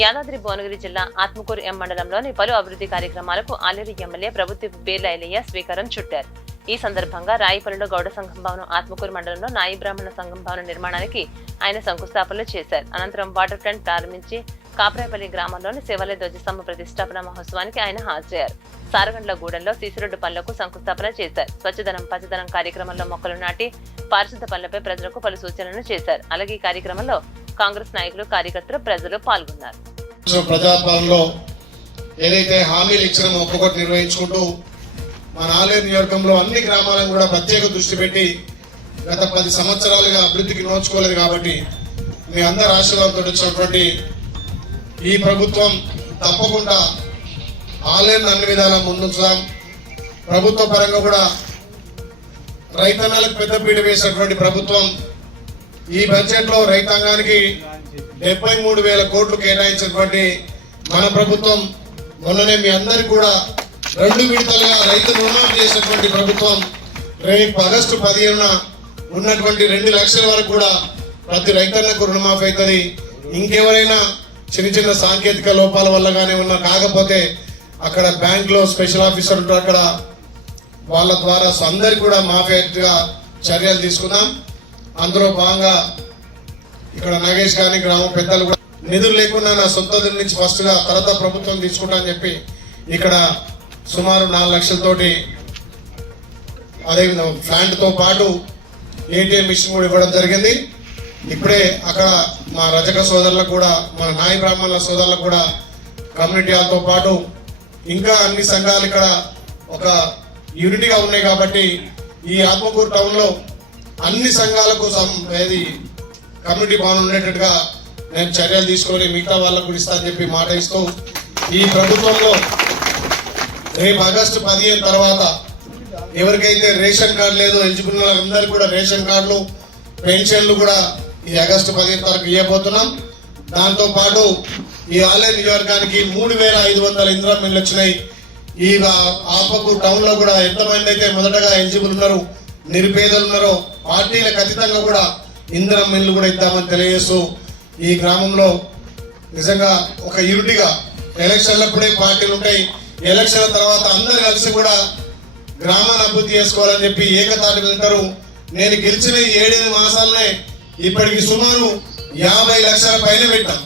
యాదాద్రి భువనగిరి జిల్లా ఆత్మకూరు ఎం మండలంలోని పలు అభివృద్ధి కార్యక్రమాలకు ఆలేరు ఎమ్మెల్యే ప్రభుత్వ పేర్ల ఐలయ్య శ్రీకారం చుట్టారు. ఈ సందర్భంగా రాయిపల్లిలో గౌడ సంఘం భవనం, ఆత్మకూరు మండలంలో నాయి బ్రాహ్మణ సంఘం భవనం నిర్మాణానికి ఆయన శంకుస్థాపనలు చేశారు. అనంతరం వాటర్ ట్యాంక్ ప్రారంభించి కాపరాయపల్లి గ్రామంలోని శివాలయ ధ్వజస్తంభ ప్రతిష్టాపన మహోత్సవానికి ఆయన హాజరయ్యారు. సారగండ్లగూడెంలో సీసీ రోడ్డు పనులకు శంకుస్థాపన చేశారు. స్వచ్ఛదనం పచ్చదనం కార్యక్రమంలో మొక్కలు నాటి పారిశుద్ధ పనులపై ప్రజలకు పలు సూచనలు చేశారు. అలాగే ఈ కార్యక్రమంలో కాంగ్రెస్ నాయకులు, కార్యకర్తలు, ప్రజలు పాల్గొన్నారు. ప్రజాపాలనలో ఏదైతే హామీలు ఇచ్చినామో ఒక్కొక్కటి నిర్వహించుకుంటూ మన ఆలేరు నియోజకంలో అన్ని గ్రామాలను కూడా ప్రత్యేక దృష్టి పెట్టి గత 10 సంవత్సరాలుగా అభివృద్ధికి నోచుకోలేదు కాబట్టి మీ అందరి ఆశీర్వాదంతో వచ్చినటువంటి ఈ ప్రభుత్వం తప్పకుండా ఆలేరును అన్ని విధాలా ముందుంచుదాం. ప్రభుత్వ పరంగా కూడా రైతన్నలకు పెద్దపీట వేసినటువంటి ప్రభుత్వం ఈ బడ్జెట్ లో రైతాంగానికి 73,000 కోట్లు కేటాయించినటువంటి మన ప్రభుత్వం మొన్ననే మీ అందరికి కూడా 2 విడతలుగా రైతు రుణమాఫీ చేసినటువంటి ప్రభుత్వం రేపు ఆగస్టు 15న ఉన్నటువంటి 2 లక్షల వరకు కూడా ప్రతి రైతన్నకు రుణమాఫీ అవుతుంది. ఇంకెవరైనా చిన్న చిన్న సాంకేతిక లోపాల వల్ల కానీ ఉన్నా కాకపోతే అక్కడ బ్యాంక్ లో స్పెషల్ ఆఫీసర్ ఉంటారు, అక్కడ వాళ్ళ ద్వారా అందరికి కూడా మాఫీగా చర్యలు తీసుకున్నాం. అందులో భాగంగా ఇక్కడ నాగేష్ గాని గ్రామ పెద్దలు కూడా నిధులు లేకుండా నా సొంత నుంచి ఫస్ట్ గా తర్వాత ప్రభుత్వం తీసుకుంటా అని చెప్పి ఇక్కడ సుమారు 4 లక్షలతోటి అదేవిధంగా ప్లాంట్ తో పాటు ఏటీఎం మిషన్ కూడా ఇవ్వడం జరిగింది. ఇప్పుడే అక్కడ మా రజక సోదరులకు కూడా, మన నాయి బ్రాహ్మణుల సోదరులకు కూడా కమ్యూనిటీ హాల్తో పాటు ఇంకా అన్ని సంఘాలు ఇక్కడ ఒక యూనిటీగా ఉన్నాయి కాబట్టి ఈ ఆత్మకూరు టౌన్ లో అన్ని సంఘాలకు ఏది కమ్యూనిటీ భవన్ ఉండేటట్టుగా నేను చర్యలు తీసుకొని మిగతా వాళ్ళకు కూడా ఇస్తా అని చెప్పి మాట ఇస్తూ ఈ ప్రభుత్వంలో రేపు ఆగస్టు 15 తర్వాత ఎవరికైతే రేషన్ కార్డు లేదో ఎలిజిబుల్ వాళ్ళందరికీ కూడా రేషన్ కార్డులు, పెన్షన్లు కూడా ఈ ఆగస్టు 15 తారీఖు ఇవ్వబోతున్నాం. దాంతో పాటు ఈ ఆలేరు నియోజకవర్గానికి 3,500 ఇందిరా మిల్లు వచ్చినాయి. ఈ ఆత్మకూరు టౌన్ లో కూడా ఎంతమంది అయితే మొదటగా ఎలిజిబుల్ ఉన్నారో, నిరుపేదలు ఉన్నారో పార్టీలకు అతీతంగా కూడా ఇందిరా మిల్లు కూడా ఇద్దామని తెలియజేస్తూ ఈ గ్రామంలో నిజంగా ఒక యూనిటీగా ఎలక్షన్లప్పుడే పార్టీలు ఉంటాయి, ఎలక్షన్ల తర్వాత అందరు కలిసి కూడా గ్రామాన్ని అభివృద్ధి చేసుకోవాలని చెప్పి ఏకతాటి వెళ్తారు. నేను గెలిచిన 7 మాసాలనే ఇప్పటికి సుమారు 50 లక్షల పైన పెట్టాం.